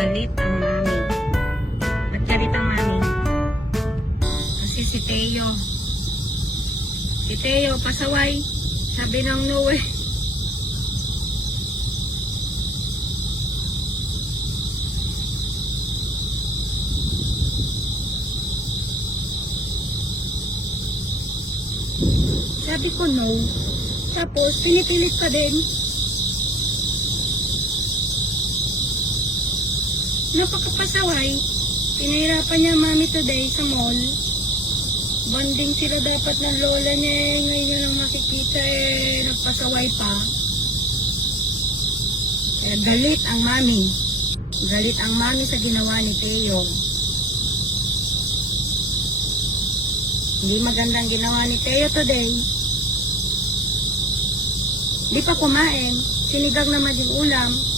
Galit ang mami. Ba't galit ang mami? Kasi si Teo. Si Teo, pasaway. Sabi ng Noe. Sabi ko no. Tapos, pinipilit pa din. Napakapasaway. Pinahirapan niya mami today sa mall. Bonding sila dapat ng lola niya. Ngayon niya lang makikita nagpasaway pa. Kaya galit ang mami. Galit ang mami sa ginawa ni Teo. Hindi magandang ginawa ni Teo today. Hindi pa kumain. Sinigang na maging ulam.